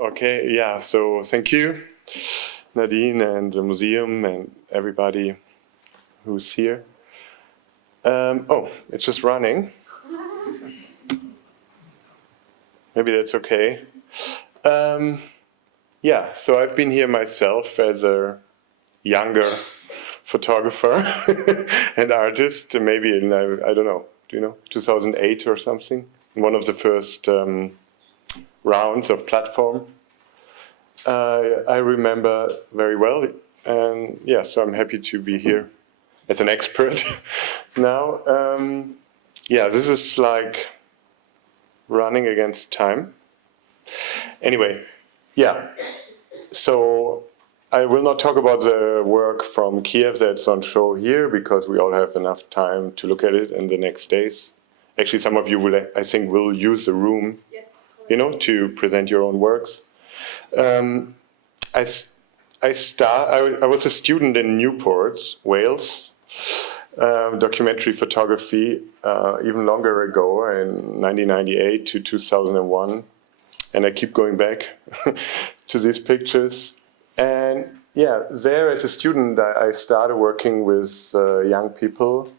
Okay, yeah, so thank you, Nadine and the museum and everybody who's here. Oh, it's just running. Maybe that's okay. Yeah, so I've been here myself as a younger photographer and artist, maybe in, I don't know, do you know, 2008 or something? One of the first rounds of platform. I remember very well, and yeah, so I'm happy to be here as an expert now. Yeah, this is like running against time. Anyway, yeah, so I will not talk about the work from Kiev that's on show here because we all have enough time to look at it in the next days. Actually, some of you will, I think, will use the room, you know, to present your own works. I was a student in Newport, Wales, documentary photography, even longer ago, in 1998 to 2001. And I keep going back to these pictures. And yeah, there as a student, I started working with young people.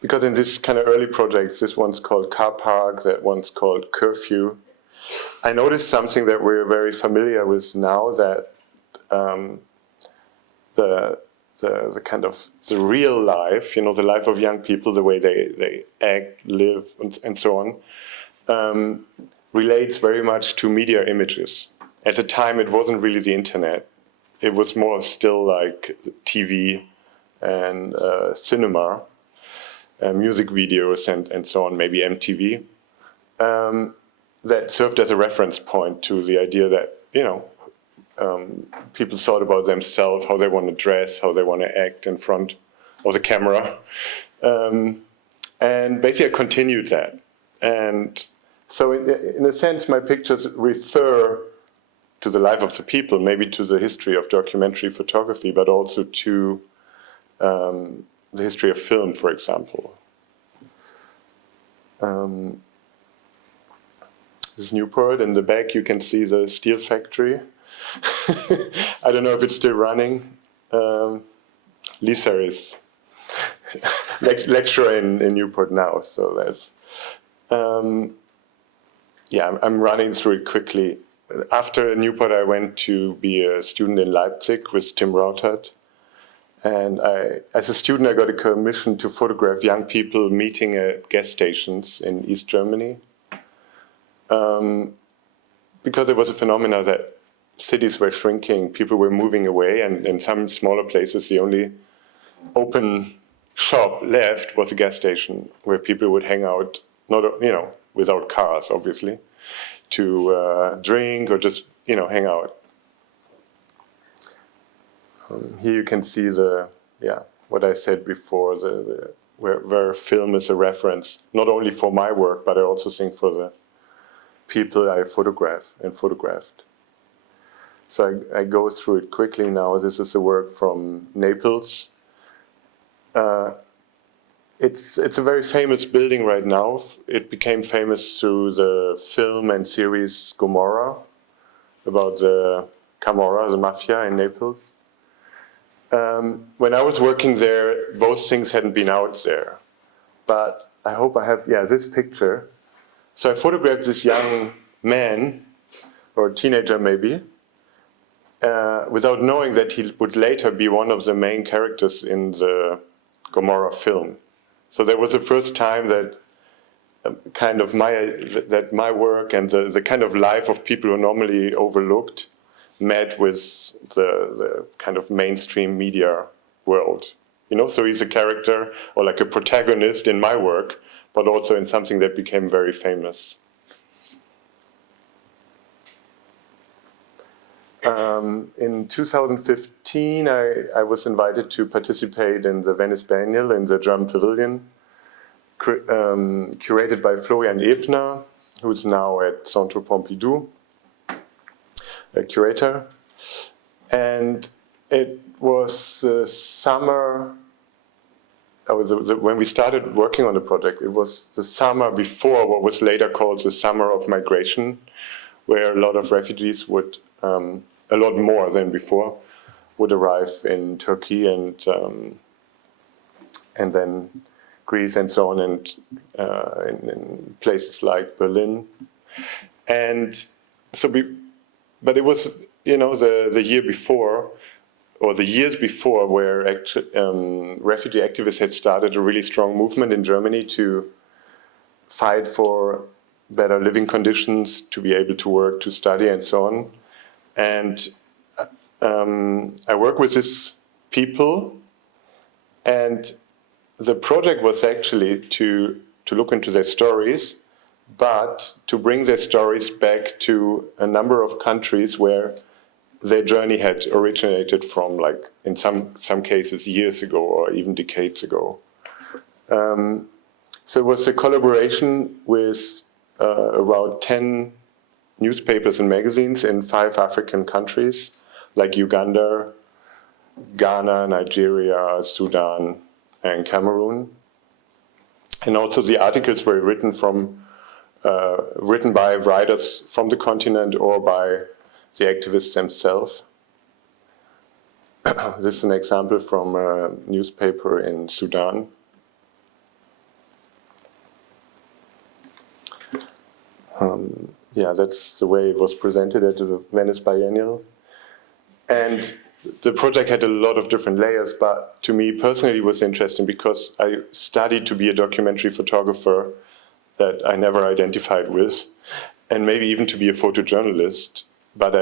Because in this kind of early projects, this one's called Car Park, that one's called Curfew. I noticed something that we're very familiar with now, that the kind of the real life, you know, the life of young people, the way they act, live, and so on, relates very much to media images. At the time, it wasn't really the internet. It was more still like TV and cinema, music videos, and so on, maybe MTV. That served as a reference point to the idea that, you know, people thought about themselves, how they want to dress, how they want to act in front of the camera. And basically I continued that. And so in a sense, my pictures refer to the life of the people, maybe to the history of documentary photography, but also to the history of film, for example. This is Newport. In the back, you can see the steel factory. I don't know if it's still running. Lisa is lecturer in Newport now, so that's. Yeah, I'm running through it quickly. After Newport, I went to be a student in Leipzig with Tim Rautert. And as a student, I got a commission to photograph young people meeting at gas stations in East Germany. Because there was a phenomenon that cities were shrinking, people were moving away, and in some smaller places, the only open shop left was a gas station where people would hang out, not, you know, without cars, obviously, to drink or just, you know, hang out. Here you can see what I said before, where film is a reference, not only for my work, but I also think for the people I photograph and photographed. So I go through it quickly now. This is a work from Naples. It's a very famous building right now. It became famous through the film and series Gomorrah, about the Camorra, the mafia in Naples. When I was working there, those things hadn't been out there. But I hope I have, this picture. So I photographed this young man, or teenager maybe, without knowing that he would later be one of the main characters in the Gomorrah film. So that was the first time that my work and the kind of life of people who are normally overlooked met with the kind of mainstream media world. You know, so he's a character or like a protagonist in my work, but also in something that became very famous. In 2015, I was invited to participate in the Venice Biennial in the German Pavilion, curated by Florian Ebner, who's now at Centre Pompidou, a curator. And it was the summer when we started working on the project, it was the summer before what was later called the summer of migration, where a lot of refugees would, a lot more than before, would arrive in Turkey and then Greece and so on, and in places like Berlin. And so but it was, the year before, or the years before, where refugee activists had started a really strong movement in Germany to fight for better living conditions, to be able to work, to study, and so on. And I work with these people, and the project was actually to look into their stories, but to bring their stories back to a number of countries where their journey had originated from, like in some cases years ago or even decades ago. So it was a collaboration with around 10 newspapers and magazines in 5 African countries, like Uganda, Ghana, Nigeria, Sudan, and Cameroon. And also the articles were written by writers from the continent or by the activists themselves. This is an example from a newspaper in Sudan. That's the way it was presented at the Venice Biennial. And the project had a lot of different layers, but to me personally it was interesting because I studied to be a documentary photographer that I never identified with, and maybe even to be a photojournalist. But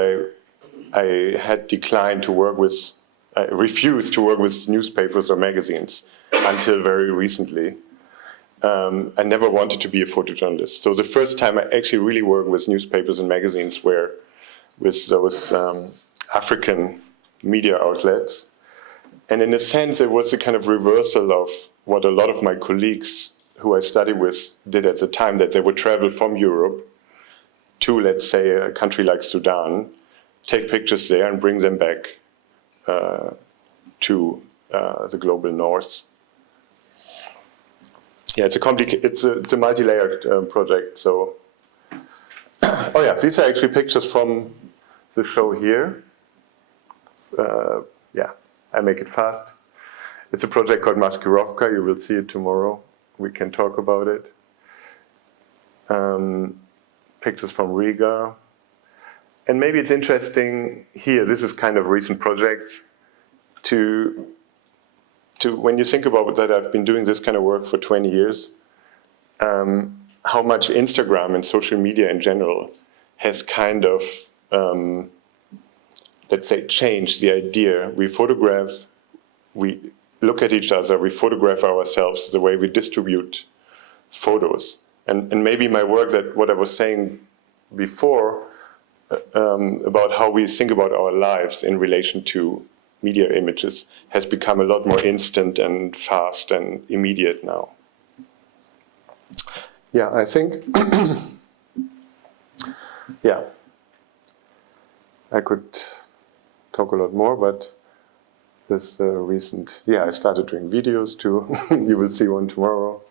I had declined to work with, I refused to work with newspapers or magazines until very recently. I never wanted to be a photojournalist. So the first time I actually really worked with newspapers and magazines were with those African media outlets. And in a sense, it was a kind of reversal of what a lot of my colleagues who I studied with did at the time, that they would travel from Europe to, let's say, a country like Sudan, take pictures there and bring them back to the global north. Yeah, it's a multi-layered project. So, these are actually pictures from the show here. I make it fast. It's a project called Maskirovka. You will see it tomorrow. We can talk about it. Pictures from Riga. And maybe it's interesting here, this is kind of a recent project, to when you think about that, I've been doing this kind of work for 20 years, how much Instagram and social media in general has kind of, let's say, changed the idea. We photograph, we look at each other, we photograph ourselves, the way we distribute photos. And maybe my work, that what I was saying before, about how we think about our lives in relation to media images, has become a lot more instant and fast and immediate now. Yeah, I think, I could talk a lot more, but this recent, I started doing videos too. You will see one tomorrow.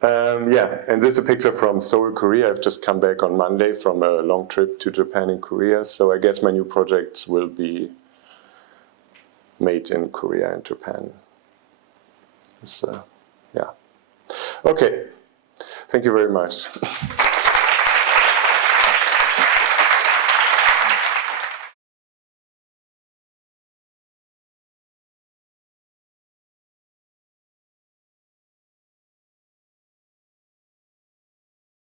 And this is a picture from Seoul, Korea. I've just come back on Monday from a long trip to Japan and Korea, so I guess my new projects will be made in Korea and Japan. Okay, thank you very much.